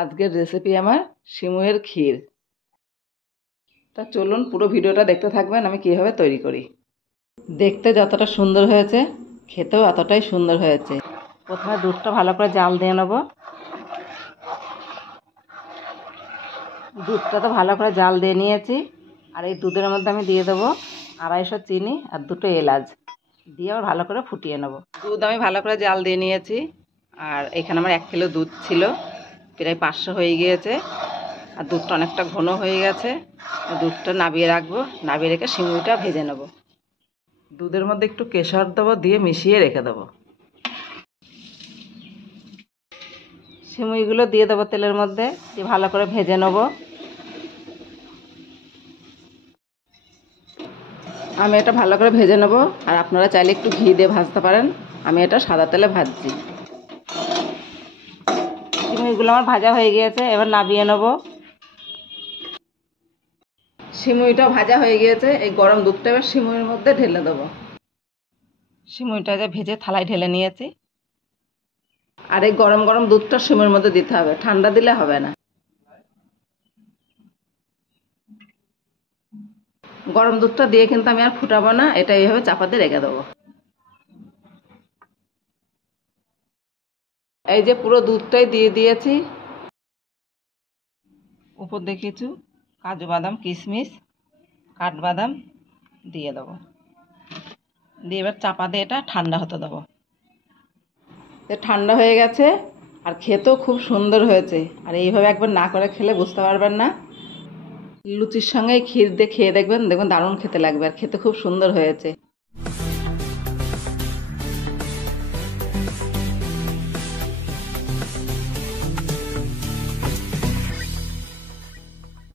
আজকের রেসিপি আমার সিমুইয়ের ক্ষীর। তা চলুন পুরো ভিডিওটা দেখতে থাকবেন আমি কিভাবে তৈরি করি। দেখতে যতটা সুন্দর হয়েছে খেতেও এতটাই সুন্দর হয়েছে। প্রথমে দুধটা ভালো করে জাল দিয়ে নেব। দুধটা তো ভালো করে জাল দিয়ে নিয়েছি। আর এই দুধের মধ্যে আমি দিয়ে দেবো 250 চিনি আর 2টো এলাচ দিয়ে আবার ভালো করে ফুটিয়ে নেব। দুধ আমি ভালো করে জাল দিয়ে নিয়েছি। আর এখানে আমার 1 কিলো দুধ ছিল, প্রায় 500 হয়ে গিয়েছে। আর দুধটা অনেকটা ঘন হয়ে গেছে। দুধটা নাবিয়ে রাখবো, নাবিয়ে রেখে সিমুইটা ভেজে নেব। দুধের মধ্যে একটু কেশর দেবো, দিয়ে মিশিয়ে রেখে দেবো। সিমুইগুলো দিয়ে দেবো তেলের মধ্যে, দিয়ে ভালো করে ভেজে নেব। আমি এটা ভালো করে ভেজে নেব। আর আপনারা চাইলে একটু ঘি দিয়ে ভাজতে পারেন, আমি এটা সাদা তেলে ভাজছি। সিমুইগুলো আমার ভাজা হয়ে গিয়েছে, এবার নাবিয়ে নেব। সিমুইটা ভাজা হয়ে গিয়েছে, এই গরম দুধটা এবার সিমুইয়ের মধ্যে ঢেলে দেবো। সিমুইটা যে ভেজে থালায় ঢেলে নিয়েছি। আর এই গরম গরম দুধটা সিমুইয়ের মধ্যে দিতে হবে, ঠান্ডা দিলে হবে না। গরম দুধটা দিয়ে কিন্তু আমি আর ফুটাবো না, এটা এইভাবে চাপা দিয়ে রেখে দেবো। এই যে পুরো দুধটাই দিয়ে দিয়েছি। উপর দিয়ে কিছু কাজু বাদাম, কিশমিশ, কাঠবাদাম দিয়ে দেবো। দিয়ে এবার চাপা দিয়ে এটা ঠান্ডা হতে দেবো। ঠান্ডা হয়ে গেছে আর খেতেও খুব সুন্দর হয়েছে। আর এইভাবে একবার না করে খেলে বুঝতে পারবেন না। লুচির সঙ্গে ক্ষীর দিয়ে খেয়ে দেখবেন, দেখবেন দারুণ খেতে লাগবে আর খেতে খুব সুন্দর হয়েছে।